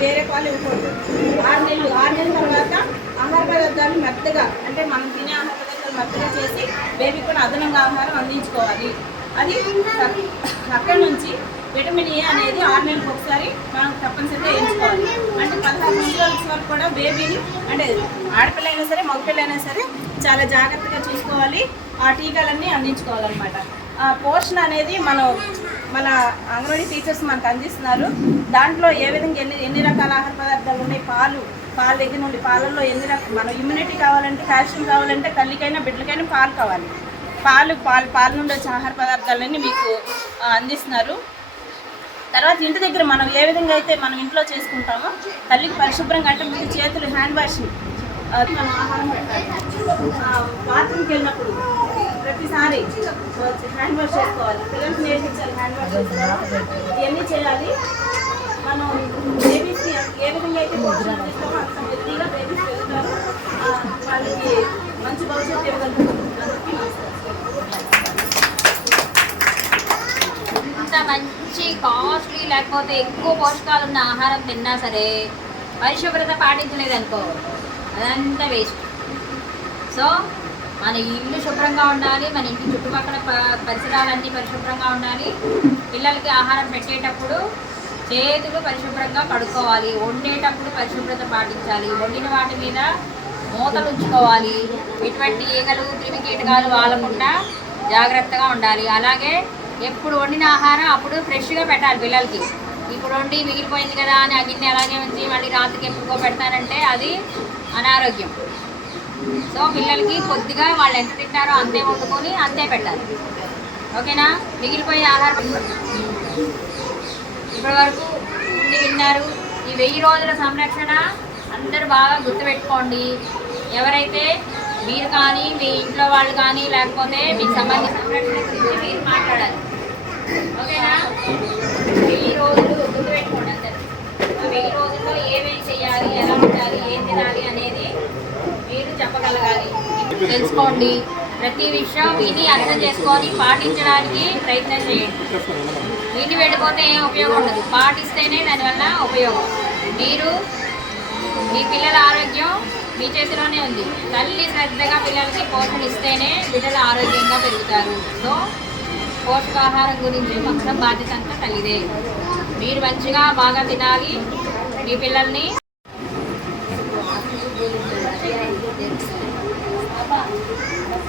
వేరే పాలు ఇవ్వకూడదు. ఆరు నెలలు ఆరు నెలల తర్వాత ఆహార పదార్థాలు మెత్తగా అంటే మనం తినే ఆహార పదార్థాలు మెత్తగా చేసి బేబీకి కూడా అదనంగా ఆహారం అందించుకోవాలి. అది అక్కడి నుంచి విటమిన్ ఏ అనేది ఆరు నెలలకు ఒకసారి మనం తప్పనిసరిగా ఎంచుకోవాలి. అంటే పదహారు సంవత్సరాల వరకు కూడా బేబీని అంటే ఆడపిల్లైనా సరే మగపిల్లైనా సరే చాలా జాగ్రత్తగా చూసుకోవాలి. ఆ టీకాలన్నీ అందించుకోవాలన్నమాట. ఆ పోషణ అనేది మనం మన అంగన్వాడీ టీచర్స్ మనకు అందిస్తున్నారు. దాంట్లో ఏ విధంగా ఎన్ని ఎన్ని రకాల ఆహార పదార్థాలు ఉన్నాయి? పాలు పాల దగ్గర నుండి పాలల్లో ఎన్ని రకాల మనం ఇమ్యూనిటీ కావాలంటే కాల్షియం కావాలంటే తల్లికైనా బిడ్డలకైనా పాలు కావాలి. పాలు పాలు పాల నుండి వచ్చే ఆహార పదార్థాలన్నీ మీకు అందిస్తున్నారు. తర్వాత ఇంటి దగ్గర మనం ఏ విధంగా అయితే మనం ఇంట్లో చేసుకుంటామో తల్లికి పరిశుభ్రంగా అంటే ముందు చేతులు హ్యాండ్ వాషింగ్ మనం ఆహారం పెట్టాలి బాత్రూమ్కి వెళ్ళినప్పుడు ప్రతిసారి హ్యాండ్ వాష్ చేసుకోవాలి. పిల్లలకి నేర్పించాలి హ్యాండ్ వాష్ చేసుకోవాలి ఇవన్నీ చేయాలి. మనం బేబీస్కి ఏ విధంగా అయితే పోషణ అందిస్తామో అంత హెల్తీగా బేబీస్ పెరుగుతారు. వాళ్ళకి మంచి భవిష్యత్తు ఇవ్వగలుగుతాం మంచి కాస్ట్లీ లేకపోతే ఎక్కువ పోషకాలు ఉన్న ఆహారం తిన్నా సరే పరిశుభ్రత పాటించలేదనుకో అదంతా వేస్ట్ సో మన ఇల్లు శుభ్రంగా ఉండాలి మన ఇంటి చుట్టుపక్కల ప- పరిసరాలన్నీ పరిశుభ్రంగా ఉండాలి. పిల్లలకి ఆహారం పెట్టేటప్పుడు చేతులు పరిశుభ్రంగా కడుక్కోవాలి. వండేటప్పుడు పరిశుభ్రత పాటించాలి. వండిన వాటి మీద మూతలు ఉంచుకోవాలి. ఎటువంటి ఈగలు క్రిమి కీటకాలు వాలకుండా జాగ్రత్తగా ఉండాలి. అలాగే ఎప్పుడు వండిన ఆహారం అప్పుడు ఫ్రెష్గా పెట్టాలి పిల్లలకి. ఇప్పుడు వండి మిగిలిపోయింది కదా అని ఆ అలాగే ఉంచి మళ్ళీ రాత్రికి ఎప్పుడుకో పెడతానంటే అది అనారోగ్యం. సో పిల్లలకి కొద్దిగా వాళ్ళు ఎంత తింటారో అంతే వండుకొని అంతే పెట్టాలి. ఓకేనా? మిగిలిపోయే ఆహారం. ఇప్పటి వరకు ఉండి విన్నారు. ఈ వెయ్యి రోజుల సంరక్షణ అందరూ బాగా గుర్తుపెట్టుకోండి. ఎవరైతే మీరు కానీ మీ ఇంట్లో వాళ్ళు కానీ లేకపోతే మీకు సంబంధించిన సంరక్షణ గురించి మీరు మాట్లాడాలి. ఓకేనా? వెయ్యి రోజులు గుర్తుపెట్టుకోండి. తెలుసుకోండి. ప్రతి విషయం విని అర్థం చేసుకొని పాటించడానికి ప్రయత్నం చేయండి. విని వెళ్ళిపోతే ఏం ఉపయోగం ఉండదు. పాటిస్తేనే దానివల్ల ఉపయోగం. మీరు మీ పిల్లల ఆరోగ్యం మీ చేతిలోనే ఉంది. తల్లి శ్రద్ధగా పిల్లలకి పోషణ ఇస్తేనే బిడ్డలు ఆరోగ్యంగా పెరుగుతారు. సో పోషకాహారం గురించి మొత్తం బాధ్యత అంతా తల్లిదే. మీరు మంచిగా బాగా తినాలి. మీ పిల్లల్ని Thank you.